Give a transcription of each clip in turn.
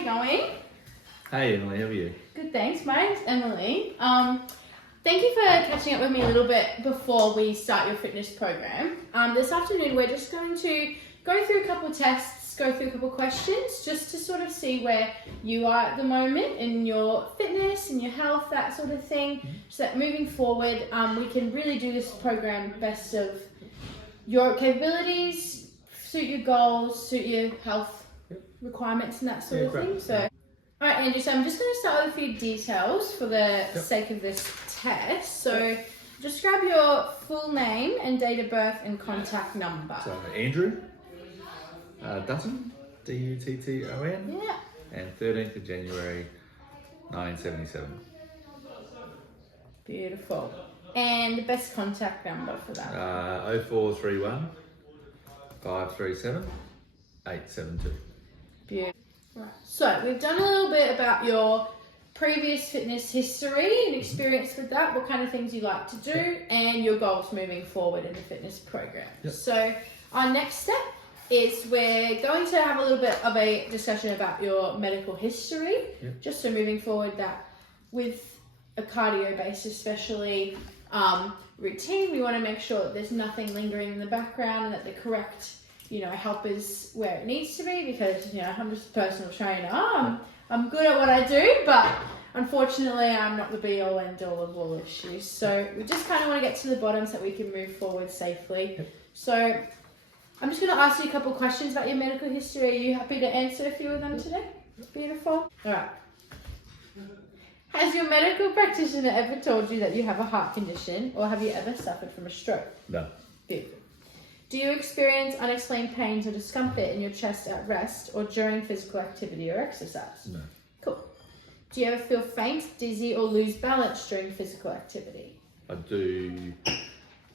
you going? Hey Emily, how are you? Good, thanks. My name's Emily. Thank you for catching up with me a little bit before we start your fitness program. This afternoon we're just going to go through a couple of tests, go through a couple of questions, just to sort of see where you are at the moment in your fitness and your health, that sort of thing, so that moving forward we can really do this program best of your capabilities, suit your goals, suit your health requirements and that sort of thing. So, all right, Andrew, so I'm just going to start with a few details for the sake of this test. So just grab your full name and date of birth and contact number. So Andrew Dutton, D-U-T-T-O-N, Yeah. and 13th of January 1977. Beautiful. And the best contact number for that? 0431 537 872. Beautiful. Right. So we've done a little bit about your previous fitness history and experience with that, what kind of things you like to do, and your goals moving forward in the fitness program. Yep. So our next step is we're going to have a little bit of a discussion about your medical history, just so moving forward that with a cardio based especially routine, we want to make sure that there's nothing lingering in the background and that the correct help is where it needs to be, because I'm just a personal trainer. I'm good at what I do, but unfortunately I'm not the be all end all of all issues. So we just kind of want to get to the bottom so that we can move forward safely. So I'm just going to ask you a couple of questions about your medical history. Are you happy to answer a few of them today? Beautiful. All right. Has your medical practitioner ever told you that you have a heart condition, or have you ever suffered from a stroke? No. Beautiful. Do you experience unexplained pains or discomfort in your chest at rest or during physical activity or exercise? No. Cool. Do you ever feel faint, dizzy, or lose balance during physical activity? I do,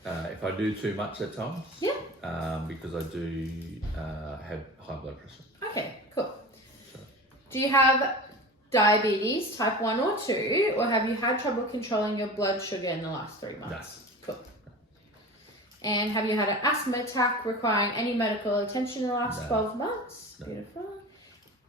if I do too much at times. Yeah. Because I do have high blood pressure. Okay, cool. Do you have diabetes, type 1 or 2, or have you had trouble controlling your blood sugar in the last 3 months? No. Cool. And have you had an asthma attack requiring any medical attention in the last 12 months? No. Beautiful.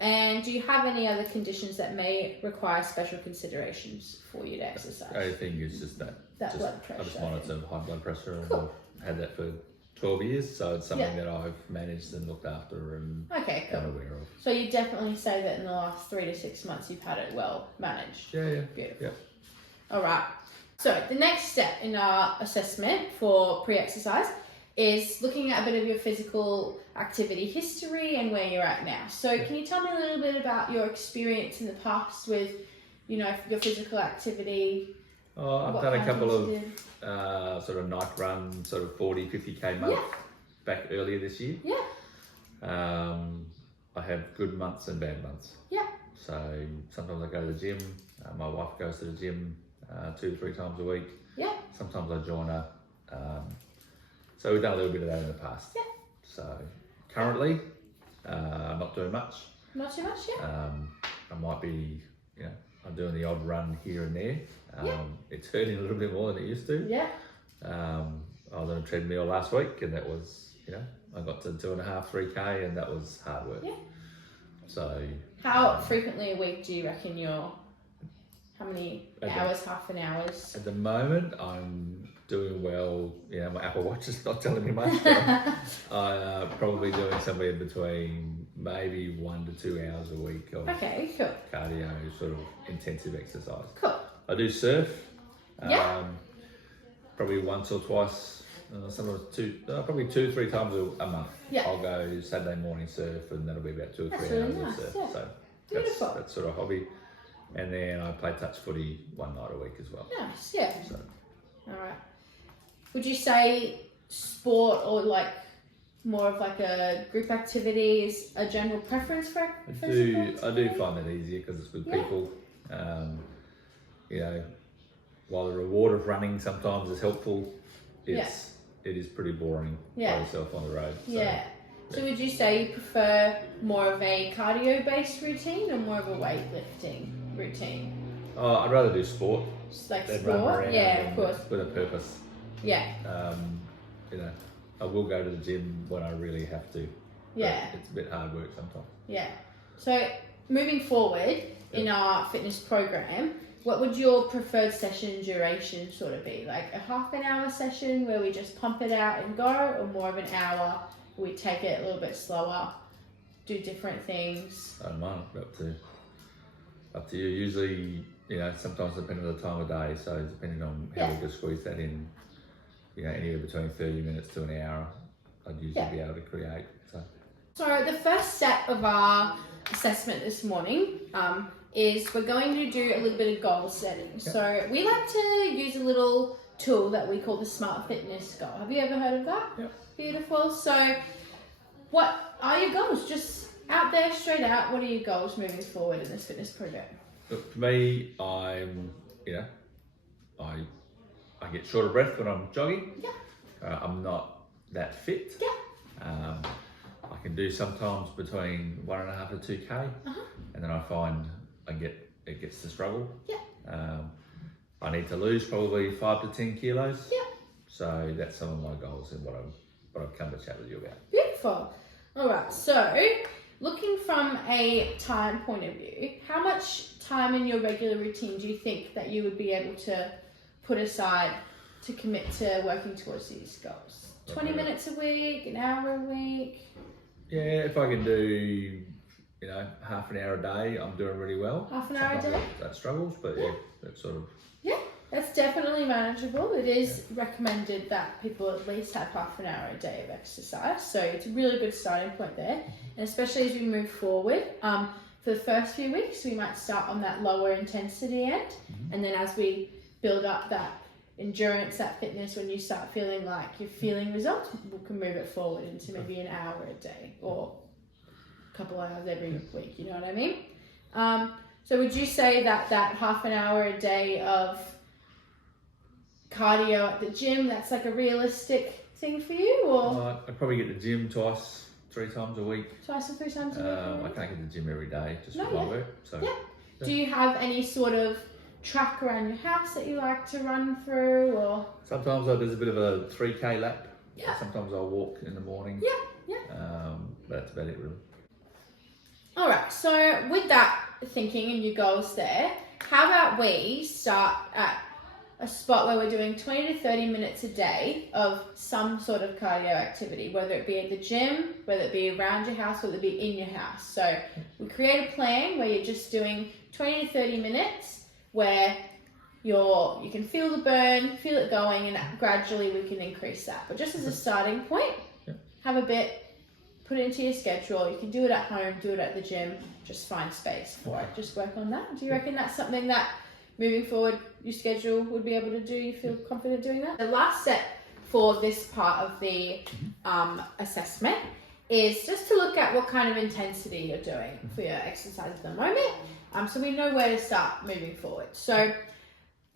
And do you have any other conditions that may require special considerations for you to exercise? The only thing is just that blood pressure. I just monitor high blood pressure, and Cool. I've had that for 12 years, so it's something that I've managed and looked after and Okay, cool. am aware of. So you definitely say that in the last 3 to 6 months you've had it well managed. Yeah. Beautiful. Yeah. All right. So the next step in our assessment for pre-exercise is looking at a bit of your physical activity history and where you're at now. So can you tell me a little bit about your experience in the past with, your physical activity? I've done a couple of sort of night run, sort of 40, 50k month back earlier this year. Yeah. I have good months and bad months. Yeah. So sometimes I go to the gym. My wife goes to the gym 2 to 3 times a week. Yeah. Sometimes I join her. So we've done a little bit of that in the past. Yeah. So currently, I'm not doing much. Not too much, yeah. I might be, I'm doing the odd run here and there. It's hurting a little bit more than it used to. Yeah. I was on a treadmill last week, and that was, I got to 2.5, 3k, and that was hard work. Yeah. So. How frequently a week do you reckon how many hours, half an hour? At the moment, I'm doing well. My Apple Watch is not telling me much. But I'm probably doing somewhere between maybe 1 to 2 hours a week of cardio, sort of intensive exercise. Cool. I do surf. Probably once or twice. Sometimes probably 2 or 3 times a month. Yeah. I'll go Saturday morning surf, and that'll be about 2 or 3 really hours nice, of surf. yeah. So Beautiful. that's sort of hobby. And then I play touch footy 1 night a week as well. Nice, yeah. So. All right. Would you say sport or more of a group activity is a general preference for I do find that easier because it's with people. While the reward of running sometimes is helpful, it is pretty boring by yourself on the road. So, So would you say you prefer more of a cardio-based routine or more of a weightlifting routine? I'd rather do sport. Just like than sport? run around Yeah, of course. with a purpose. Yeah. I will go to the gym when I really have to. Yeah. But it's a bit hard work sometimes. Yeah. So moving forward in our fitness program, what would your preferred session duration sort of be? Like a half an hour session where we just pump it out and go, or more of an hour where we take it a little bit slower, do different things? I don't mind, up to you. Usually, sometimes depending on the time of day, so depending on how we can squeeze that in, anywhere between 30 minutes to an hour, I'd usually be able to create. So the first step of our assessment this morning is we're going to do a little bit of goal setting. Yep. So we like to use a little tool that we call the Smart Fitness Goal. Have you ever heard of that? Yep. Beautiful. So what are your goals? Just out there, straight out, what are your goals moving forward in this fitness program? Look, for me, I'm, I get short of breath when I'm jogging. Yeah. I'm not that fit. Yeah. I can do sometimes between 1.5 and 2K, and then I find it gets to struggle. Yeah. I need to lose probably 5 to 10 kilos. Yeah. So that's some of my goals and what I've come to chat with you about. Beautiful. All right. So looking from a time point of view, how much time in your regular routine do you think that you would be able to put aside to commit to working towards these goals? 20 minutes a week, an hour a week? Yeah, if I can do, half an hour a day, I'm doing really well. Half an hour a day? That struggles, but that's sort of... Yeah, that's definitely manageable. It is recommended that people at least have half an hour a day of exercise. So it's a really good starting point there. And especially as we move forward, for the first few weeks, we might start on that lower intensity end. And then as we build up that endurance, that fitness, when you start feeling like you're feeling results, we can move it forward into maybe an hour a day or a couple hours every week, you know what I mean? So would you say that half an hour a day of cardio at the gym, that's like a realistic thing for you? Or I probably get to the gym twice, 3 times a week. Twice or 3 times a week? I can't get to the gym every day just for yeah. my work. So, Do you have any sort of track around your house that you like to run through, or sometimes there's a bit of a 3K lap. Yeah. Sometimes I'll walk in the morning. Yeah. But that's about it really. All right. So with that thinking and your goals there, how about we start at a spot where we're doing 20 to 30 minutes a day of some sort of cardio activity, whether it be at the gym, whether it be around your house, whether it be in your house. So we create a plan where you're just doing 20 to 30 minutes where you can feel the burn, feel it going, and gradually we can increase that. But just as a starting point, have a bit, put it into your schedule. You can do it at home, do it at the gym, just find space for it. Just work on that. Do you reckon that's something that moving forward your schedule would be able to do? You feel confident doing that? The last step for this part of the assessment is just to look at what kind of intensity you're doing for your exercise at the moment. So we know where to start moving forward. So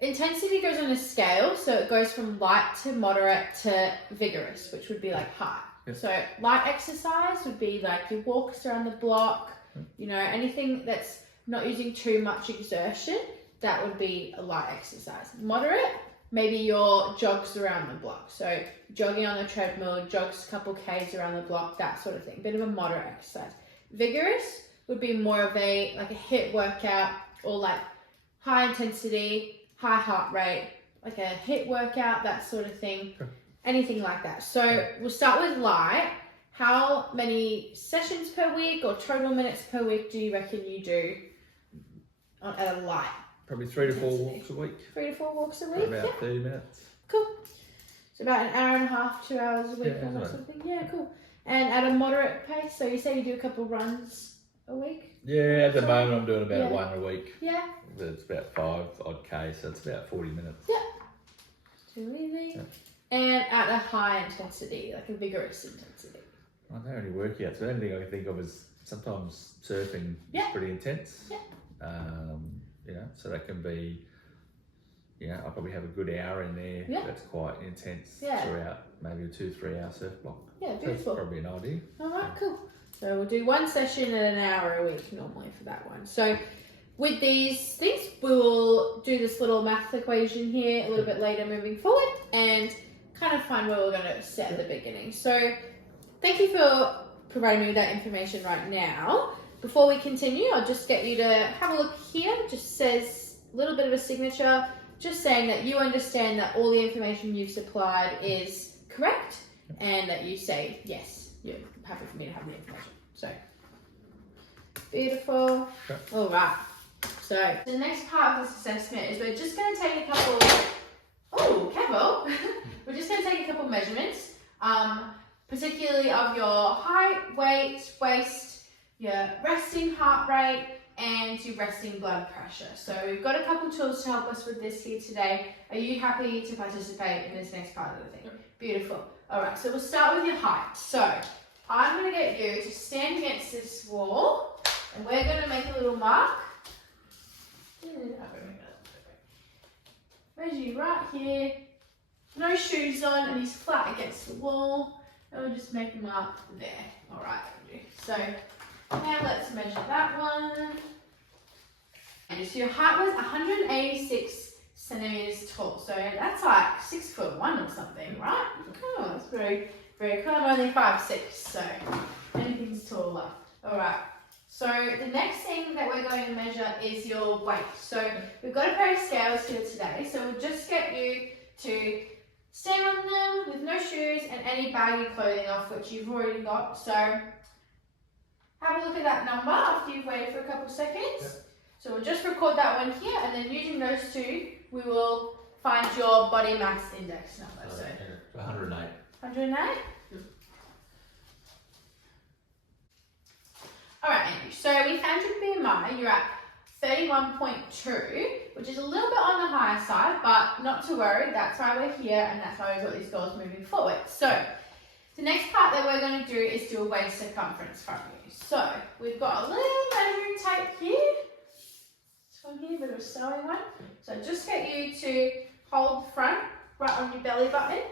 intensity goes on a scale. So it goes from light to moderate to vigorous, which would be like high. So light exercise would be like your walks around the block, anything that's not using too much exertion, that would be a light exercise. Moderate, maybe your jogs around the block. So jogging on the treadmill, jogs a couple Ks around the block, that sort of thing. Bit of a moderate exercise. Vigorous would be more of a HIIT workout, or like high intensity, high heart rate, like a HIIT workout, that sort of thing. Anything like that. So we'll start with light. How many sessions per week or total minutes per week do you reckon you do at a light? Probably 3 to 4 walks a week. 3 to 4 walks a week. About 30 minutes. Cool. So about an hour and a half, 2 hours a week, or that sort of thing. Yeah, cool. And at a moderate pace, so you say you do a couple runs a week? Yeah, at the moment I'm doing about 1 a week. Yeah. It's about 5 odd K, so it's about 40 minutes. Yeah. Too easy. Yeah. And at a high intensity, like a vigorous intensity. I don't really workouts. The only thing I can think of is sometimes surfing is pretty intense. Yeah. So that can be, I'll probably have a good hour in there. Yeah. That's quite intense throughout maybe a 2-3 hour surf block. Yeah, beautiful. That's probably an idea. All right, cool. So we'll do 1 session at an hour a week normally for that one. So with these things, we'll do this little math equation here a little bit later moving forward and kind of find where we're going to set at the beginning. So thank you for providing me with that information right now. before we continue, I'll just get you to have a look here. It just says a little bit of a signature, just saying that you understand that all the information you've supplied is correct and that you say, yes, you're happy for me to have the information. So, beautiful. Okay. All right. So, the next part of this assessment is we're just going to take a couple, oh, careful. We're just going to take a couple measurements, particularly of your height, weight, waist, your resting heart rate, and your resting blood pressure. So we've got a couple tools to help us with this here today. Are you happy to participate in this next part of the thing? Yep. Beautiful. All right, so we'll start with your height. So I'm going to get you to stand against this wall, and we're going to make a little mark. Measure you right here. No shoes on, and he's flat against the wall. And we'll just make a mark there. All right, so now let's measure that one. And so your height was 186 centimeters tall. So that's like 6'1" or something, right? Oh, that's very, very cool. I'm only 5'6", so anything's taller. All right. So the next thing that we're going to measure is your weight. So we've got a pair of scales here today. So we'll just get you to stand on them with no shoes and any baggy clothing off, which you've already got. So have a look at that number after you've waited for a couple seconds. Yep. So we'll just record that one here, and then using those two, we will find your body mass index number. So 108. 108? Yep. All right, Andrew. So we found your BMI. You're at 31.2, which is a little bit on the higher side, but not to worry. That's why we're here, and that's why we've got these goals moving forward. So the next part that we're going to do is do a waist circumference from you. So we've got a little measuring tape here. This one here, a bit of a sewing one. So just get you to hold the front right on your belly button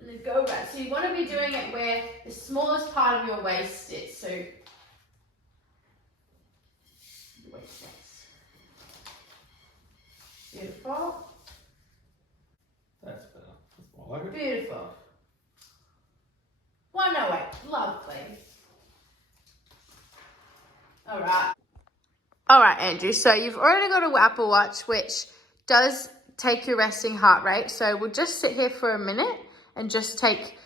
and then go right. So you want to be doing it where the smallest part of your waist is. So the waist next. Beautiful. That's better. That's more like it. Beautiful. 108. Lovely. All right, Andrew. So you've already got an Apple Watch, which does take your resting heart rate. So we'll just sit here for a minute and just take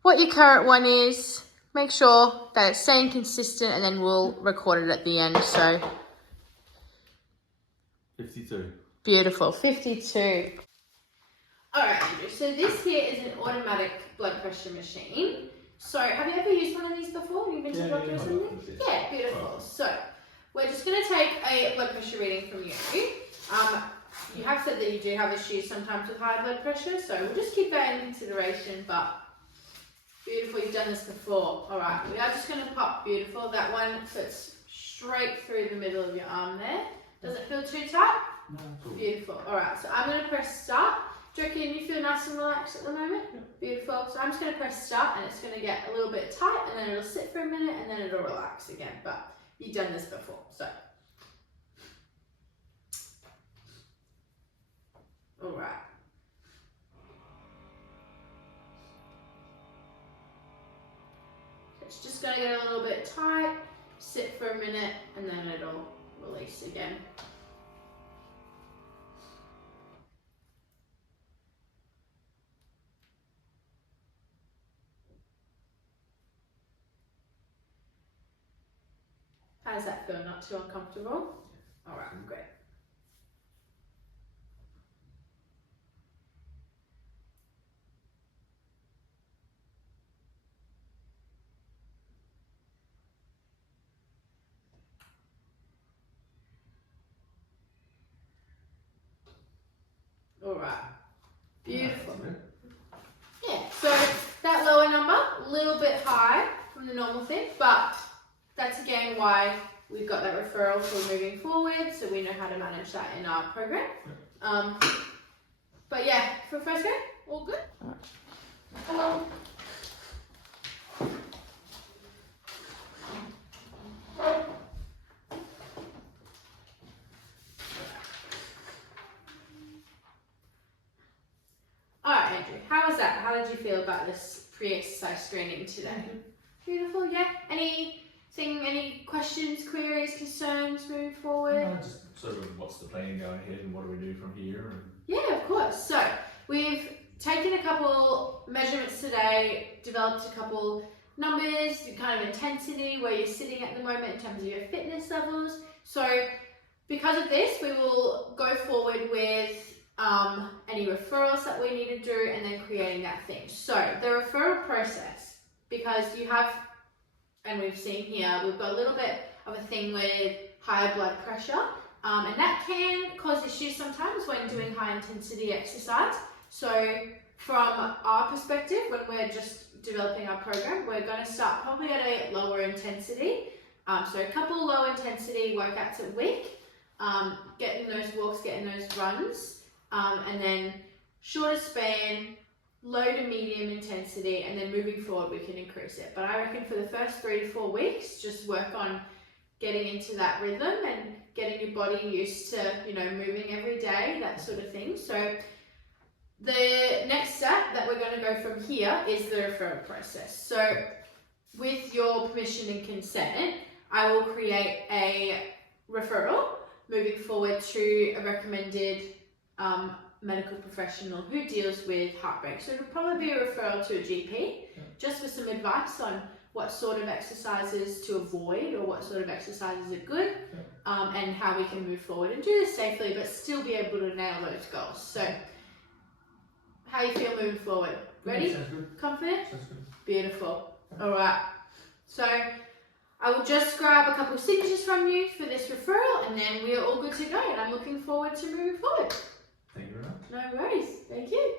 what your current one is, make sure that it's staying consistent, and then we'll record it at the end. So 52. Beautiful. 52. All right, Andrew. So this here is an automatic blood pressure machine. So have you ever used one of these before? You've been to the doctor or something? Yeah, beautiful. So we're just going to take a blood pressure reading from you. You have said that you do have issues sometimes with high blood pressure, so we'll just keep that in consideration, but beautiful, you've done this before. All right, we are just going to pop beautiful. That one fits straight through the middle of your arm there. Does it feel too tight? No. Cool. Beautiful. All right, so I'm going to press start. Do you reckon you feel nice and relaxed at the moment? Yeah. Beautiful. So I'm just going to press start, and it's going to get a little bit tight, and then it'll sit for a minute, and then it'll relax again. But you've done this before, so. All right. It's just going to get a little bit tight, sit for a minute, and then it'll release again. How does that feel? Not too uncomfortable? All right, great. All right, beautiful. Yeah, so that lower number, a little bit high from the normal thing, but that's again why we've got that referral for moving forward, so we know how to manage that in our program. But yeah, for first go, all good? Hello. Alright, Andrew, how was that? How did you feel about this pre-exercise screening today? Beautiful, yeah. Any Seeing any questions, queries, concerns moving forward? No, just sort of what's the plan going ahead and what do we do from here? And Yeah, of course. So we've taken a couple measurements today, developed a couple numbers, kind of intensity, where you're sitting at the moment in terms of your fitness levels. So because of this, we will go forward with any referrals that we need to do and then creating that thing. So the referral process, because you have, and we've seen here, we've got a little bit of a thing with higher blood pressure, and that can cause issues sometimes when doing high intensity exercise. So from our perspective, when we're just developing our program, we're going to start probably at a lower intensity. So a couple low intensity workouts a week, getting those walks, getting those runs, and then shorter span, low to medium intensity, and then moving forward we can increase it. But I reckon for the first 3 to 4 weeks, just work on getting into that rhythm and getting your body used to, moving every day, that sort of thing. So the next step that we're going to go from here is the referral process. So with your permission and consent, I will create a referral moving forward to a recommended medical professional who deals with heartbreak. So it'll probably be a referral to a GP, just with some advice on what sort of exercises to avoid or what sort of exercises are good, and how we can move forward and do this safely but still be able to nail those goals. So how you feel moving forward? Ready? Yeah, sounds good. Confident? Sounds good. Beautiful. Alright. So I will just grab a couple of signatures from you for this referral and then we are all good to go, and I'm looking forward to moving forward. Thank you very much. No worries. Thank you.